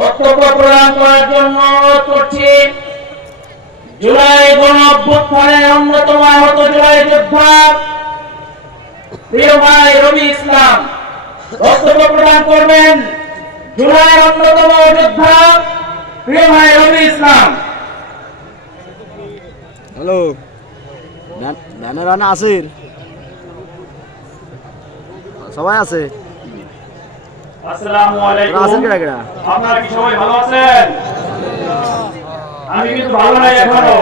বক্তব্য প্রদান করার জন্য অনুরোধ করছি জুলাই গণ অভ্যুত্থানের অন্যতম আহত জুলাই যোদ্ধা প্রিয় ভাই রবি ইসলাম বক্তব্য প্রদান করবেন। জুলাইয়ের অন্যতম যোদ্ধা প্রিয় ভাই রবি ইসলাম। হ্যালো রানা আসির সবাই আছে। আসসালামু আলাইকুম। আপনারা কি সবাই ভালো আছেন? আমি কিন্তু ভালো নাই এখনো।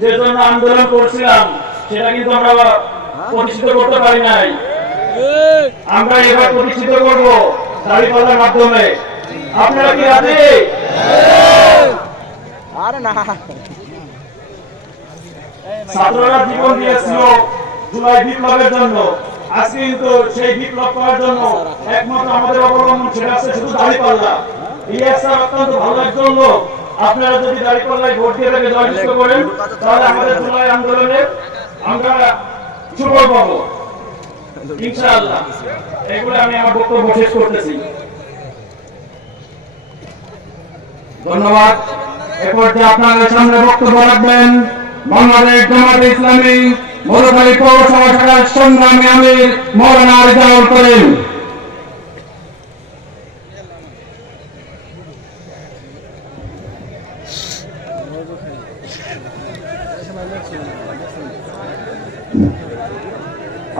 যে জন্য আন্দোলন করছিলাম সেটা কিন্তু আমরা প্রতিষ্ঠিত করতে পারি নাই। আমরা এবার প্রতিষ্ঠিত করব দাঁড়িপাল্লার মাধ্যমে। আপনারা কি রাজি? আরে না, ছাত্ররা জীবন দিয়েছিল জুলাই বিপ্লবের জন্য। আজকে কিন্তু সেই বিপ্লব করার জন্য একমাত্র আমাদের অবলম্বন সেটা আছে শুধু দাঁড়িপাল্লা। ইলিয়াস স্যার অত্যন্ত ভালো একজন লোক। আপনারা যদি দাঁড়িপাল্লায় ভোট দিয়ে তাকে জয়যুক্ত করেন তাহলে আমাদের জুলাই আন্দোলনে আমরা সুফল পাবো ইনশাআল্লাহ। এগুলো আমি আমার বক্তব্য শেষ করতেছি। ধন্যবাদ। এরপর যে আপনাদের সামনে বক্তব্য রাখবেন বাংলাদেশ জামায়াতে ইসলামী মধুখালী পৌরসভা শাখার সংগ্রামী আমির মৌলানা রেজাউল করিম।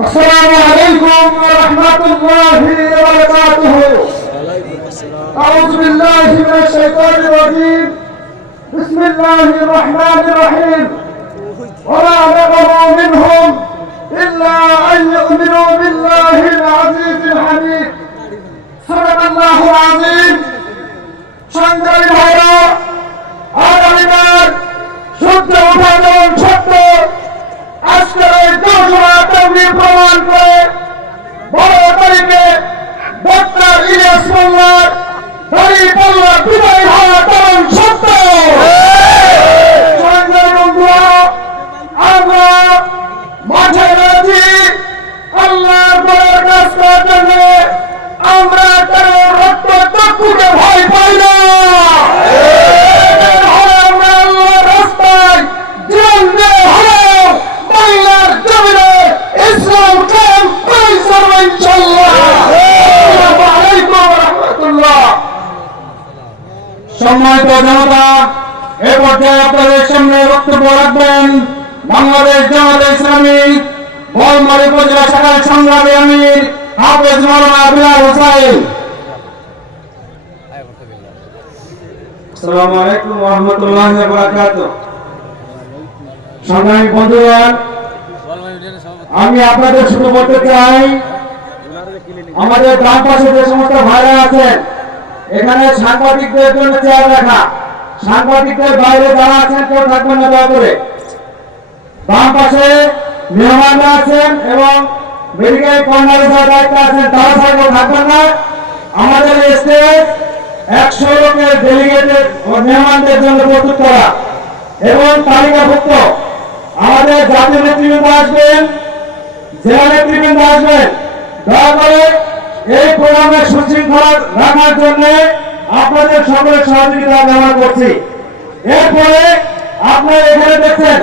আসসালামু আলাইকুম ওয়া রাহমাতুল্লাহি ওয়া বারাকাতুহু। আউযু বিল্লাহি মিনাশ শাইতানির রাজীম। বিসমিল্লাহির রহমানির রহিম। وما نقموا منهم إلا أن يؤمنوا بالله العزيز الحميد صدق الله العظيم। সংগ্রামী ভাইরা, আগামীকাল সূর্য উঠানোর সত্য আজকের এই ঘোষণা তৌহিদ প্রমাণ করে 12 তারিখে ডক্টর ইলিয়াস মোল্লার দাঁড়িপাল্লা বিদায় হওয়া তেমন সত্য। আমরা মাঠে রয়েছি আল্লাহর ঘরের কাজ করার জন্য। আমরা কারো রক্ত চক্ষুকে ভয় পাই না। আমরা আল্লাহর রাস্তায় জীবন দিয়ে হলেও বাংলার জমিনে ইসলাম কায়েম করেই ছাড়ব ইনশাআল্লাহ। আসসালামু আলাইকুম ওয়া রাহমাতুল্লাহ। সম্মানিত জনতা, এ পর্যায়ে আপনাদের সামনে বক্তব্য রাখবেন বাংলাদেশ জামায়াতে ইসলামী বোয়ালমারী উপজেলা শাখার সংগ্রামী আমির হাফেজ মাওলানা বিলাল হোসেন। আসসালামু আলাইকুম ওয়া রাহমাতুল্লাহি ওয়া বারাকাতুহু। সংগ্রামী বন্ধুগণ, আমি আপনাদের শুরু করতে চাই আমাদের গ্রাম পাশে যে সমস্ত ভাইরা আছেন এখানে সাংবাদিকদের জন্য চেয়ার রাখা। সাংবাদিকদের বাইরে যারা আছেন কেউ থাকবেন না দয়া করে। বাম পাশে মেহমানরা আছেন এবং মেডিকেল কর্নারে যারা দায়িত্ব আছেন তারা ছাড়া থাকবেন না। আমাদের স্টেজ 100 লোকের ডেলিগেটেড ও মেহমানদের জন্য প্রস্তুত করা এবং তালিকাভুক্ত। আমাদের জাতীয় নেতৃবৃন্দ আসবেন, জেলা নেতৃবৃন্দ আসবেন। দয়া করে এই প্রোগ্রামের সুশৃঙ্খলা রাখার জন্য আপনাদের সকলের সহযোগিতা ব্যবহার করছি। এরপরে আপনারা এখানে দেখছেন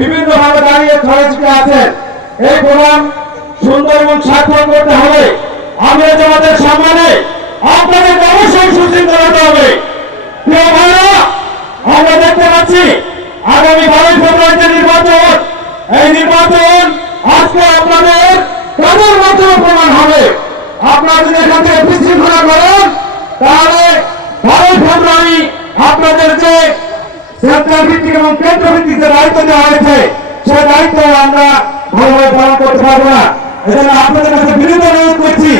বিভিন্ন ভাবে দাঁড়িয়ে সহযোগিতা আছেন। এই প্রোগ্রাম সুন্দর এবং সার্থক করতে হবে। আমরা আমাদের সামনে আপনাদের অবশ্যই সুশৃঙ্খলা হতে হবে। প্রিয় ভাইরা, আমরা দেখতে পাচ্ছি আগামী 12 ফেব্রুয়ারিতে নির্বাচন। এই নির্বাচন আজকে আপনাদের কাজের মাধ্যমে প্রমাণ হবে। আপনারা যদি এখান থেকে বিশৃঙ্খলা করেন তাহলে 12 ফেব্রুয়ারি আপনাদের যে সেন্ট্রাল ভিত্তিক এবং কেন্দ্র ভিত্তিক যে দায়িত্ব দেওয়া হয়েছে সেই দায়িত্ব আমরা ভালোভাবে পালন করতে পারবো না। এজন্য আপনাদের কাছে বিনীত অনুরোধ করছি,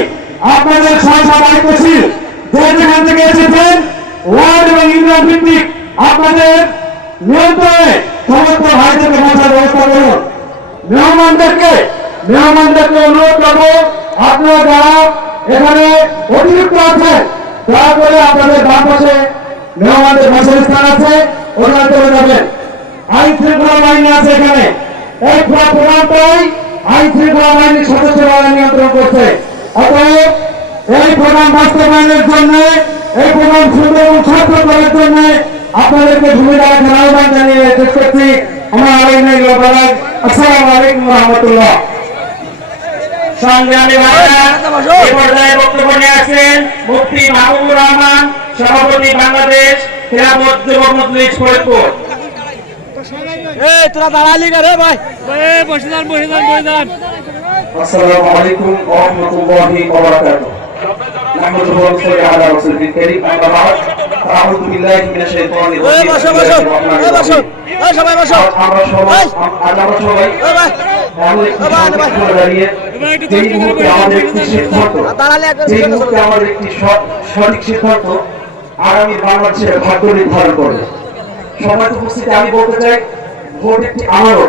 আপনাদের সহসা দায়িত্বশীল যে যেখান থেকে এসেছেন ওয়ার্ড এবং ইউনিয়ন ভিত্তিক আপনাদের নিয়ন্ত্রণে সমস্ত ভাইদেরকে পৌঁছার ব্যবস্থা করুন। মেহমানদেরকে অনুরোধ করবো, আপনারা যারা এখানে অতিরিক্ত আছেন দয়া করে আপনাদের বাম পাশে মেহমানদের বসার স্থান আছে, ওখানে চলে যাবেন। আইন শৃঙ্খলা বাহিনী আছে এখানে। এই পুরো প্রোগ্রামটাই আইন শৃঙ্খলা বাহিনীর সদস্যরা নিয়ন্ত্রণ করছে। অতএব এই প্রোগ্রাম বাস্তবায়নের জন্য এই প্রোগ্রাম সুন্দর এবং সার্থক করার জন্য আপনাদেরকে ভূমিকা রাখার আহ্বান জানিয়ে শেষ করছি। আমার আসসালামু আলাইকুম রহমতুল্লাহ। সংগ্রামী ভাইরা, এই পর্যায়ে বক্তব্য নিয়ে আসেন মুফতি মাহবুবুর রহমান, সভাপতি বাংলাদেশ খেলাফত যুবক মজলিস ফরিদপুর। এই তোরা দাঁড়ালি রে ভাই। আসসালামু আলাইকুম ওয়া রাহমাতুল্লাহি ওয়া বারাকাতুহু। নাহমাদুহু ওয়া নুসাল্লি আলা রাসূলিল কারীম, আম্মা বা'দ। আউযু বিল্লাহি মিনাশ শাইতানির রাজীম। বসো বসো, এই বসো, এই সবাই বসো। আমরা সবাই এই ভাই, দাঁড়ালে একজন সঠিক সিদ্ধান্ত আগামী বাংলাদেশের ভাগ্য নির্ধারণ করে। সমাজ উপস্থিতি আমি বলতে চাই, ভোট একটি আমানত।